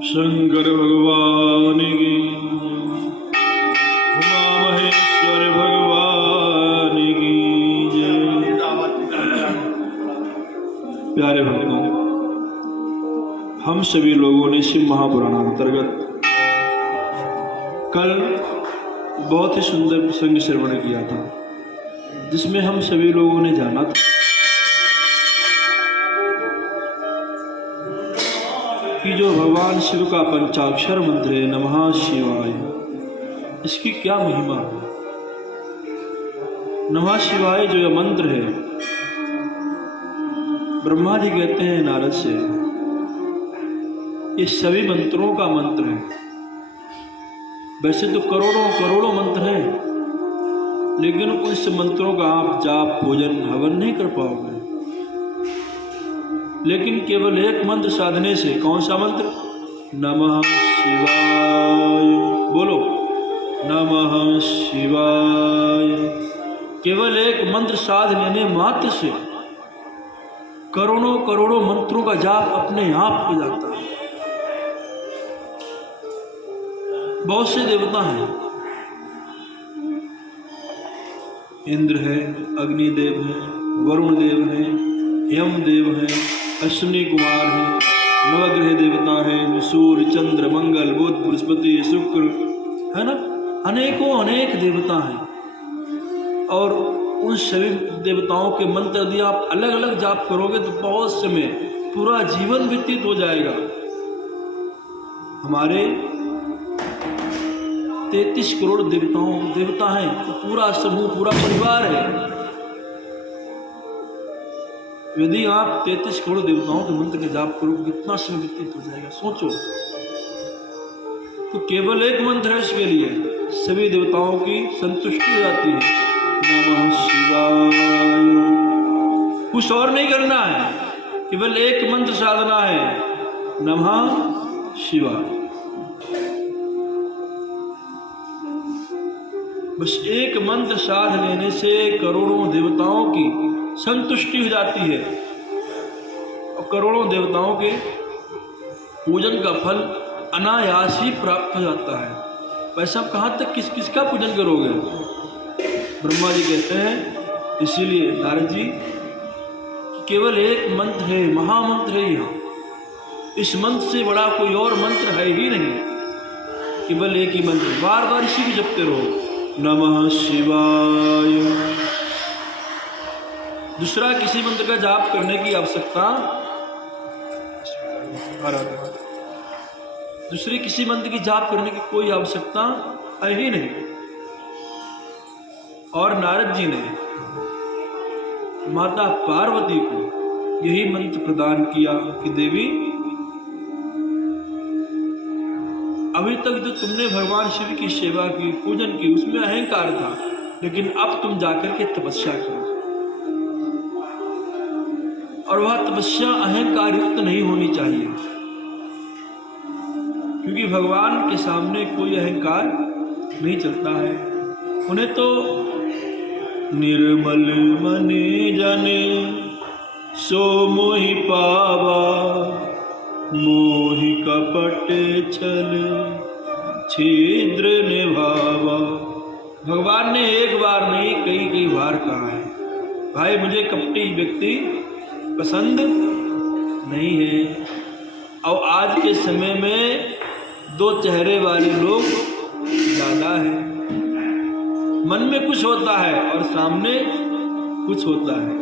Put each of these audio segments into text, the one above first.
शंकर भगवान की, उमा महेश्वर भगवान की जय। प्यारे भक्तों, हम सभी लोगों ने शिव महापुराण अंतर्गत कल बहुत ही सुंदर प्रसंग श्रवण किया था, जिसमें हम सभी लोगों ने जाना था कि जो भगवान शिव का पंचाक्षर मंत्र है नमः शिवाय, इसकी क्या महिमा है। नमः शिवाय जो यह मंत्र है, ब्रह्मा जी कहते हैं नारद से, ये सभी मंत्रों का मंत्र है। वैसे तो करोड़ों करोड़ों मंत्र हैं, लेकिन उस मंत्रों का आप जाप पूजन हवन नहीं कर पाओगे। लेकिन केवल एक मंत्र साधने से, कौन सा मंत्र? नमः शिवाय। बोलो नमः शिवाय। केवल एक मंत्र साध लेने मात्र से करोड़ों करोड़ों मंत्रों का जाप अपने आप हो जाता है। बहुत से देवता हैं, इंद्र है, अग्निदेव है, वरुण देव है, यम देव है, अश्विनी कुमार है, नवग्रह देवता है, सूर्य चंद्र मंगल बुध बृहस्पति शुक्र, है ना, अनेकों अनेक देवता हैं। और उन सभी देवताओं के मंत्र यदि आप अलग अलग जाप करोगे तो बहुत समय, पूरा जीवन व्यतीत हो जाएगा। हमारे 33 करोड़ देवता हैं, तो पूरा समूह, पूरा परिवार है। यदि आप 33 करोड़ देवताओं के मंत्र के जाप करोगे, कितना समय व्यतीत हो जाएगा, सोचो। तो केवल एक मंत्र है, इसके लिए सभी देवताओं की संतुष्टि हो जाती है। नमः शिवाय। कुछ और नहीं करना है, केवल एक मंत्र साधना है, नमः शिवाय। बस एक मंत्र साध लेने से करोड़ों देवताओं की संतुष्टि हो जाती है, और करोड़ों देवताओं के पूजन का फल अनायास ही प्राप्त हो जाता है। वैसे आप कहाँ तक किस किस का पूजन करोगे? ब्रह्मा जी कहते हैं, इसीलिए नारद जी, केवल एक मंत्र है, महामंत्र है यह, इस मंत्र से बड़ा कोई और मंत्र है ही नहीं। केवल एक ही मंत्र, बार बार इसी को जपते रहो, नमः शिवाय। दूसरा किसी मंत्र का जाप करने की आवश्यकता, दूसरे किसी मंत्र की जाप करने की कोई आवश्यकता है ही नहीं। और नारद जी ने माता पार्वती को यही मंत्र प्रदान किया कि देवी, अभी तक जो तुमने भगवान शिव की सेवा की, पूजन की, उसमें अहंकार था, लेकिन अब तुम जाकर के तपस्या करो। और वह तपस्या अहंकार युक्त नहीं होनी चाहिए, क्योंकि भगवान के सामने कोई अहंकार नहीं चलता है। उन्हें तो निर्मल मने जाने सो मोहि पावा, मोहि कपट छल छिद्र निभावा। भगवान ने एक बार नहीं, कई कई बार कहा है, भाई मुझे कपटी व्यक्ति पसंद नहीं है। और आज के समय में दो चेहरे वाले लोग ज्यादा हैं, मन में कुछ होता है और सामने कुछ होता है।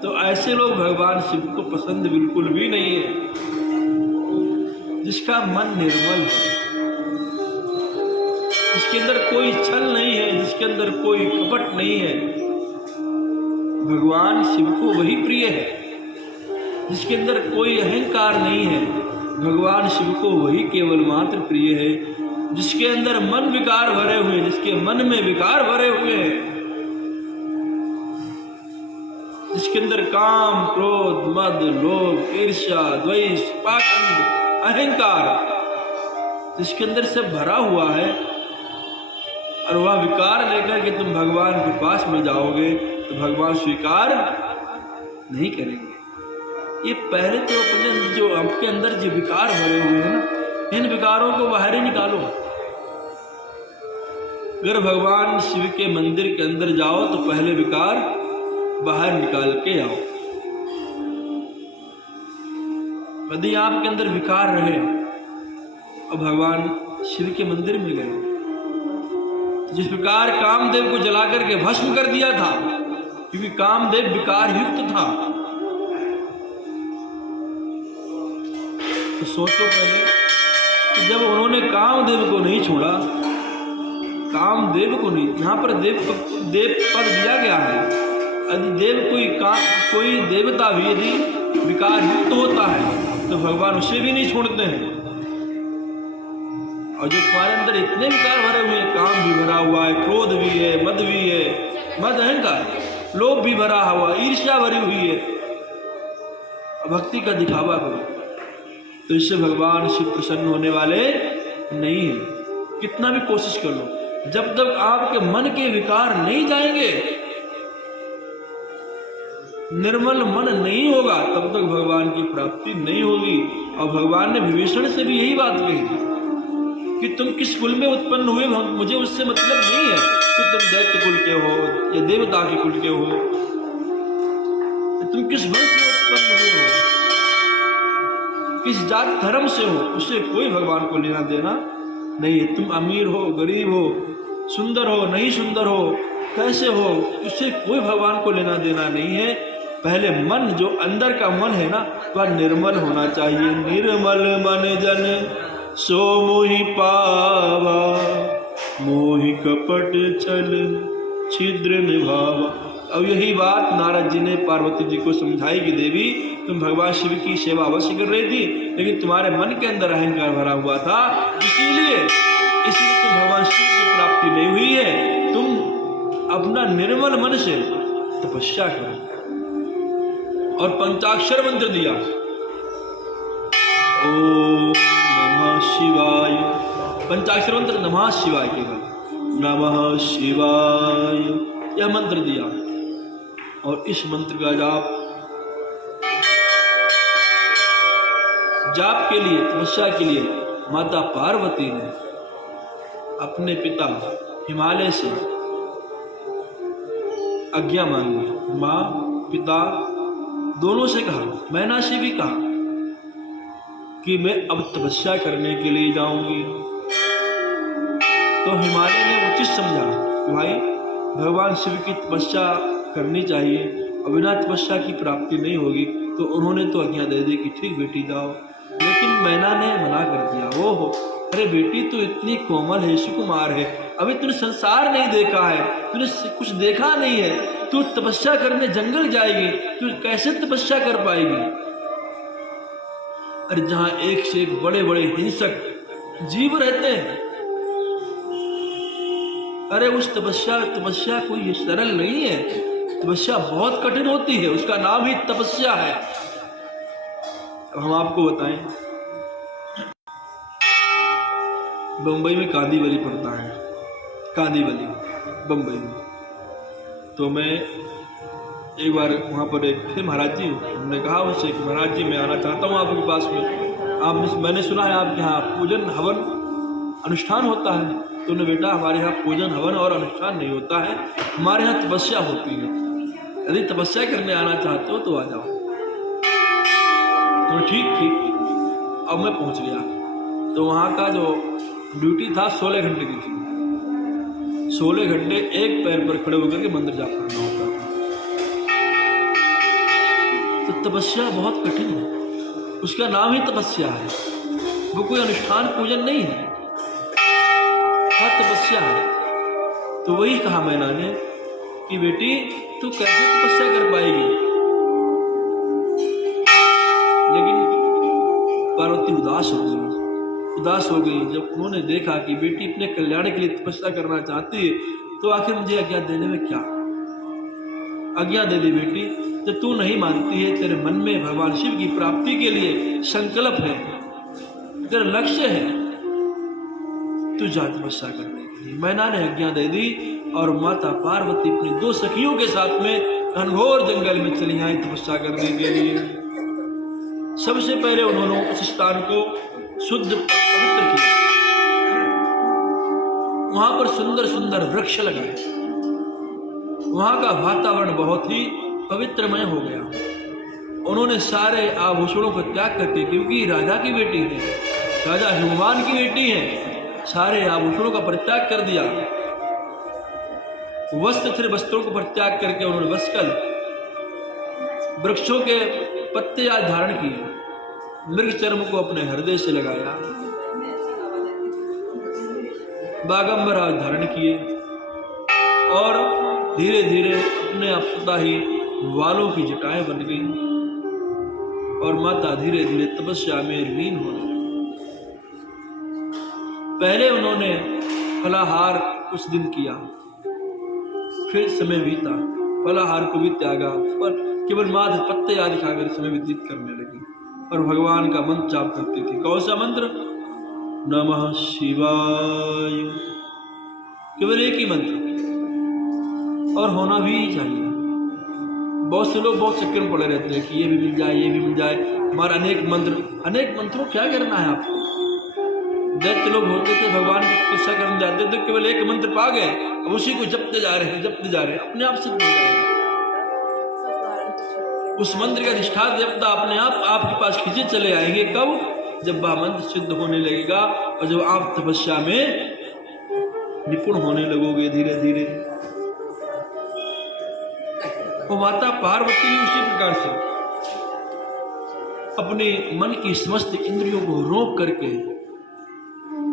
तो ऐसे लोग भगवान शिव को पसंद बिल्कुल भी नहीं है। जिसका मन निर्मल है, जिसके अंदर कोई छल नहीं है, जिसके अंदर कोई कपट नहीं है, भगवान शिव को वही प्रिय है। जिसके अंदर कोई अहंकार नहीं है, भगवान शिव को वही केवल मात्र प्रिय है। जिसके अंदर मन विकार भरे हुए, जिसके मन में विकार भरे हुए हैं, जिसके अंदर काम क्रोध मद लोभ ईर्ष्या द्वेष पाखंड अहंकार, जिसके अंदर सब भरा हुआ है, और वह विकार लेकर के तुम भगवान के पास में जाओगे तो भगवान स्वीकार नहीं करेंगे। ये पहले तो अपने जो आपके अंदर जो विकार भरे हुए हैं ना, इन विकारों को बाहर ही निकालो। अगर भगवान शिव के मंदिर के अंदर जाओ तो पहले विकार बाहर निकाल के आओ। यदि आपके अंदर विकार रहे और भगवान शिव के मंदिर में गए, तो जिस प्रकार कामदेव को जला करके भस्म कर दिया था, क्योंकि कामदेव विकार युक्त था, तो सोचो पहले कि जब उन्होंने कामदेव को नहीं छोड़ा, कामदेव को नहीं, यहाँ पर देव पद दिया गया है। यदि देव कोई देवता भी यदि विकार युक्त होता है तो भगवान उसे भी नहीं छोड़ते हैं। और जो तुम्हारे अंदर इतने विकार भरे हुए हैं, काम भी भरा हुआ है, क्रोध भी है, मद भी है, मद अहंकार, लोभ भी भरा हुआ, ईर्ष्या भरी हुई है, भक्ति का दिखावा करो तो इससे भगवान शिव प्रसन्न होने वाले नहीं है। कितना भी कोशिश कर लो, जब तक आपके मन के विकार नहीं जाएंगे, निर्मल मन नहीं होगा, तब तक भगवान की प्राप्ति नहीं होगी। और भगवान ने विभीषण से भी यही बात कही कि तुम किस कुल में उत्पन्न हुए, मुझे उससे मतलब नहीं है कि तुम दैत्य कुल के हो या देवता के कुल के हो, तुम किस वंश में उत्पन्न हुए हो, किस जात धर्म से हो, उससे कोई भगवान को लेना देना नहीं है। तुम अमीर हो, गरीब हो, सुंदर हो, नहीं सुंदर हो, कैसे हो, उससे कोई भगवान को लेना देना नहीं है। पहले मन, जो अंदर का मन है ना, वह निर्मल होना चाहिए। निर्मल मन जन सो मोहि पावा, मोहि कपट छल छिद्र निभावा। अब यही बात नारद जी ने पार्वती जी को समझाई कि देवी, तुम भगवान शिव की सेवा अवश्य कर रही थी, लेकिन तुम्हारे मन के अंदर अहंकार भरा हुआ था, इसीलिए तुम भगवान शिव की प्राप्ति नहीं हुई है। तुम अपना निर्मल मन से तपस्या करो। और पंचाक्षर मंत्र दिया, ओम नमः शिवाय। पंचाक्षर मंत्र नमः शिवाय, केवल नमः शिवाय यह मंत्र दिया। और इस मंत्र का जाप के लिए, तपस्या के लिए माता पार्वती ने अपने पिता हिमालय से आज्ञा मांगी। माँ पिता दोनों से कहा, मैना से भी कहा कि मैं अब तपस्या करने के लिए जाऊंगी। तो हिमालय ने उचित समझा कि भाई भगवान शिव की तपस्या करनी चाहिए, और बिना तपस्या की प्राप्ति नहीं होगी। तो उन्होंने तो आज्ञा दे दी कि ठीक बेटी जाओ, लेकिन मैना ने मना कर दिया। ओहो, अरे बेटी तू इतनी कोमल है, सुकुमार है, अभी तूने संसार नहीं देखा है, तूने कुछ देखा नहीं है, तू तपस्या करने जंगल जाएगी, तू कैसे तपस्या कर पाएगी? अरे जहां एक से एक बड़े बड़े हिंसक जीव रहते हैं, अरे उस तपस्या कोई सरल नहीं है, तपस्या बहुत कठिन होती है, उसका नाम ही तपस्या है। अब हम आपको बताएं, बंबई में कांदीवली पड़ता है, कांदीवली बंबई में। तो मैं एक बार वहाँ पर एक थे महाराज जी, हमने कहा उनसे कि महाराज जी मैं आना चाहता हूँ आपके पास में, मैंने सुना है आपके यहाँ पूजन हवन अनुष्ठान होता है। तो उन्हें, बेटा हमारे यहाँ पूजन हवन और अनुष्ठान नहीं होता है, हमारे यहाँ तपस्या होती है, यदि तपस्या करने आना चाहते हो तो आ जाओ। तो ठीक, अब मैं पहुँच गया। तो वहाँ का जो ड्यूटी था 16 घंटे की थी, 16 घंटे एक पैर पर खड़े होकर के मंदिर जा करना होता था। तो तपस्या बहुत कठिन है, उसका नाम ही तपस्या है, वो कोई अनुष्ठान पूजन नहीं है, तपस्या है। तो वही कहा मैंने ने कि बेटी तू कैसे तपस्या कर पाएगी? लेकिन पार्वती उदास हो गई जब उन्होंने देखा कि बेटी अपने कल्याण के लिए तपस्या करना चाहती है। तो आखिर मुझे आज्ञा देने में क्या, आज्ञा दे दी बेटी, तो तू नहीं मानती है, तेरे मन में भगवान शिव की प्राप्ति के लिए संकल्प है, तेरा लक्ष्य है, तू जा तपस्या करने के लिए। मैना ने आज्ञा दे दी और माता पार्वती अपनी 2 सखियों के साथ में घनघोर जंगल में चली आई तपस्या करने के लिए। सबसे पहले उन्होंने उस स्थान को शुद्ध पवित्र किया। वहां पर सुंदर सुंदर वृक्ष लगाए, वहां का वातावरण बहुत ही पवित्रमय हो गया। उन्होंने सारे आभूषणों को त्याग करके, क्योंकि राजा की बेटी है, राजा हिमवान की बेटी है, सारे आभूषणों का परित्याग कर दिया। वस्त्र थे, वस्त्रों को परित्याग करके उन्होंने वस्कल वृक्षों के पत्ते आज धारण किए, मृग चर्म को अपने हृदय से लगाया, बागंबर आज धारण किए और धीरे धीरे अपने अपना ही वालों की जटाएं बन गई और माता धीरे धीरे तपस्या में लीन होने लगी। पहले उन्होंने फलाहार कुछ दिन किया, फिर समय बीता, फलाहार को भी त्यागा, पर केवल मात्र पत्ते आदि खाकर समय व्यतीत करने लगी और भगवान का मंत्र जाप करती थी। कौन सा मंत्र? नमः शिवाय। केवल एक ही मंत्र, और होना भी चाहिए। बहुत से लोग बहुत चक्कर में पड़े रहते हैं कि ये भी मिल जाए, ये भी मिल जाए, हमारा अनेक मंत्रों क्या करना है आपको? दैत्य लोग होते थे, भगवान की तपस्या करने जाते थे, केवल एक मंत्र पा गए, अब उसी को जपते जा रहे हैं, अपने आप सिद्ध हो जाएगा। उस मंत्र का निष्ठा देवता अपने आप आपके पास खींचे चले आएंगे। कब? जब वह मंत्र सिद्ध होने लगेगा और जब आप तपस्या में निपुण होने लगोगे धीरे धीरे। वो माता पार्वती भी उसी प्रकार से अपने मन की समस्त इंद्रियों को रोक करके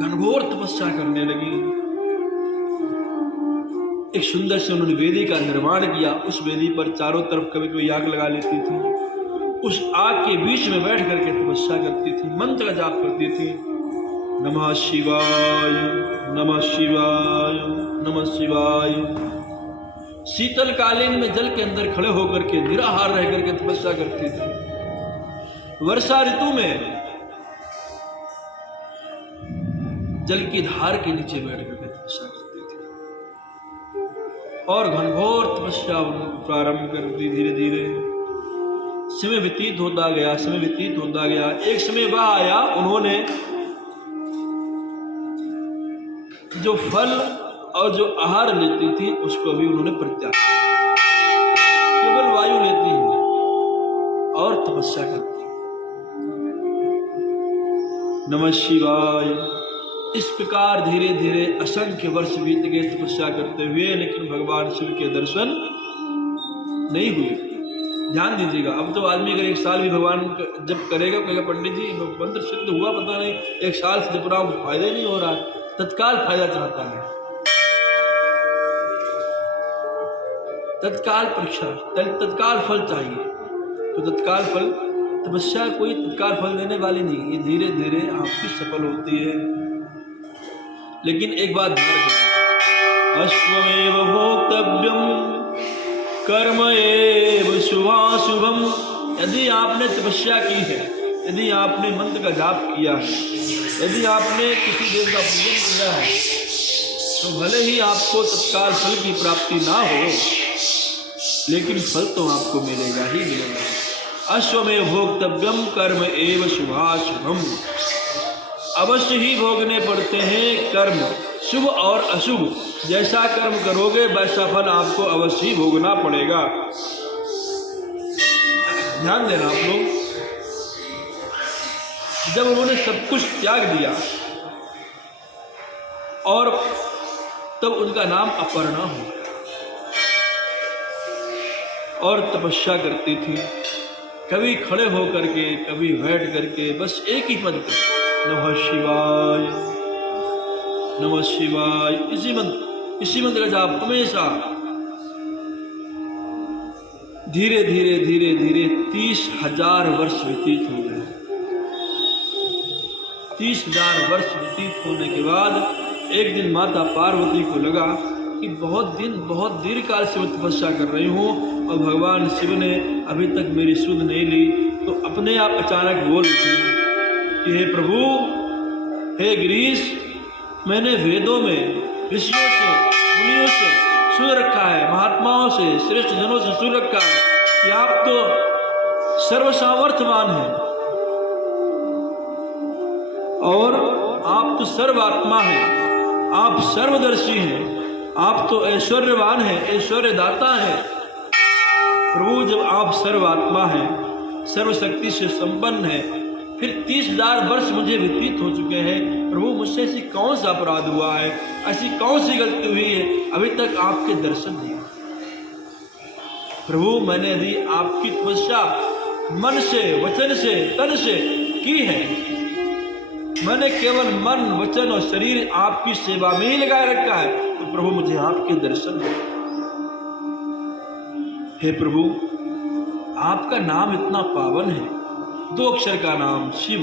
घनघोर तपस्या करने लगी। एक सुंदर से उन्होंने वेदी का निर्माण किया। उस वेदी पर चारों तरफ कभी कभी आग लगा लेती थी, उस आग के बीच में बैठ करके तपस्या करती थी, मंत्र का जाप करती थी। नमः शिवाय, नमः शिवाय, नमः शिवाय। शीतल कालीन में जल के अंदर खड़े होकर के निराहार रह करके तपस्या करती थी। वर्षा ऋतु में जल की धार के नीचे बैठ करके तपस्या करती थी और घनघोर तपस्या प्रारंभ कर दी। धीरे धीरे समय व्यतीत होता गया, समय व्यतीत होता गया। एक समय वह आया, उन्होंने जो फल और जो आहार लेती थी उसको भी उन्होंने परित्याग, केवल वायु लेती है और तपस्या करती। नमः शिवाय। इस प्रकार धीरे धीरे असंख्य वर्ष बीत गए तपस्या करते हुए, लेकिन भगवान शिव के दर्शन नहीं हुए। ध्यान दीजिएगा, अब तो आदमी अगर एक साल भी भगवान जब करेगा, कहेगा पंडित जी मंत्र सिद्ध हुआ पता नहीं, एक साल से जब रहा हूं फायदा नहीं हो रहा, तत्काल फायदा चाहता है, तत्काल परीक्षा, तत्काल फल चाहिए। तो तत्काल फल, तपस्या कोई तत्काल फल देने वाली नहीं, ये धीरे धीरे आपकी सफल होती है। लेकिन एक बात ध्यान रखिए, अश्वमेव भोक्तव्यम कर्म एव शुभाशुभम। यदि आपने तपस्या की है, यदि आपने मंत्र का जाप किया है, यदि आपने किसी देव का पूजन किया है, तो भले ही आपको तत्काल फल की प्राप्ति ना हो, लेकिन फल तो आपको मिलेगा ही मिलेगा। अश्वमेव भोक्तव्यम कर्म एव शुभाशुभम। अवश्य ही भोगने पड़ते हैं कर्म, शुभ और अशुभ। जैसा कर्म करोगे वैसा फल आपको अवश्य ही भोगना पड़ेगा। ध्यान देना आप लोग। जब उन्होंने सब कुछ त्याग दिया और तब उनका नाम अपर्णा हो और तपस्या करती थी, कभी खड़े होकर के, कभी बैठ करके, बस एक ही मंत्र, नमः शिवाय, नमः शिवाय। इसी मंत्र का जाप हमेशा। धीरे धीरे धीरे धीरे 30,000 वर्ष व्यतीत हो गए। 30,000 वर्ष व्यतीत होने के बाद एक दिन माता पार्वती को लगा कि बहुत दीर्घ काल से मैं तपस्या कर रही हूँ और भगवान शिव ने अभी तक मेरी सुध नहीं ली। तो अपने आप अचानक बोल उठी कि हे प्रभु, हे गिरीश, मैंने वेदों में ऋषियों से, मुनियों से सुन रखा है, महात्माओं से, श्रेष्ठ जनों से सुन रखा है कि आप तो सर्वसामर्थ्यवान हैं, और आप तो सर्वात्मा हैं, आप सर्वदर्शी हैं, आप तो ऐश्वर्यवान हैं, ऐश्वर्यदाता हैं। प्रभु जब आप सर्वात्मा हैं, सर्वशक्ति से संपन्न हैं, फिर 30,000 वर्ष मुझे व्यतीत हो चुके हैं, प्रभु मुझसे ऐसी कौन सा अपराध हुआ है, ऐसी कौन सी गलती हुई है, अभी तक आपके दर्शन नहीं। प्रभु मैंने यदि आपकी तपस्या मन से, वचन से, तन से की है, मैंने केवल मन, वचन और शरीर आपकी सेवा में ही लगाए रखा है, तो प्रभु मुझे आपके दर्शन दो। हे प्रभु, आपका नाम इतना पावन है, 2 अक्षर का नाम शिव।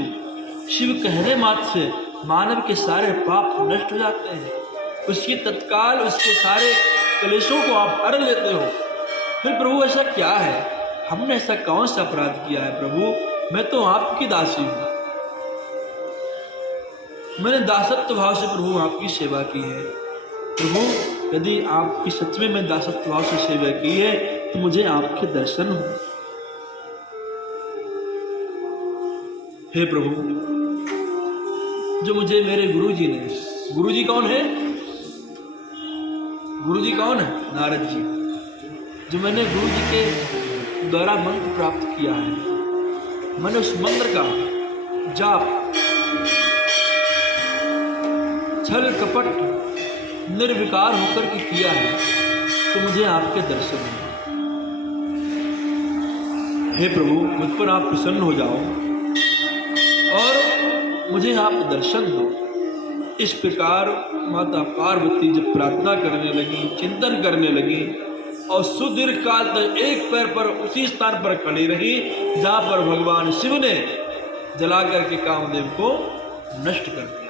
शिव कहने मात्र से मानव के सारे पाप नष्ट हो जाते हैं, उसकी तत्काल उसके सारे कलेशों को आप हर लेते हो। फिर प्रभु ऐसा क्या है, हमने ऐसा कौन सा अपराध किया है प्रभु? मैं तो आपकी दासी हूं, मैंने दासत्व भाव से प्रभु आपकी सेवा की है। प्रभु यदि आपकी सच में मैं दासत्व भाव से सेवा की है, तो मुझे आपके दर्शन हो। हे प्रभु, जो मुझे मेरे गुरुजी ने, गुरुजी कौन है? गुरुजी कौन है? नारद जी। जो मैंने गुरुजी के द्वारा मंत्र प्राप्त किया है, मैंने उस मंत्र का जाप छल कपट निर्विकार होकर के किया है, तो मुझे आपके दर्शन हो। हे प्रभु, मुझ पर आप प्रसन्न हो जाओ और मुझे आप दर्शन दो। इस प्रकार माता पार्वती जब प्रार्थना करने लगी, चिंतन करने लगी और सुदीर्घ काल तक एक पैर पर उसी स्थान पर खड़ी रही जहां पर भगवान शिव ने जला करके कामदेव को नष्ट कर दिया।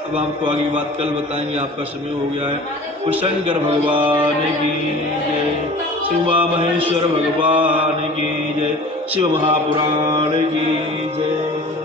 अब आपको आगे की बात कल बताएंगे, आपका समय हो गया है। शंकर भगवान की जय, शिव महेश्वर भगवान की जय, शिव महापुराण की जय।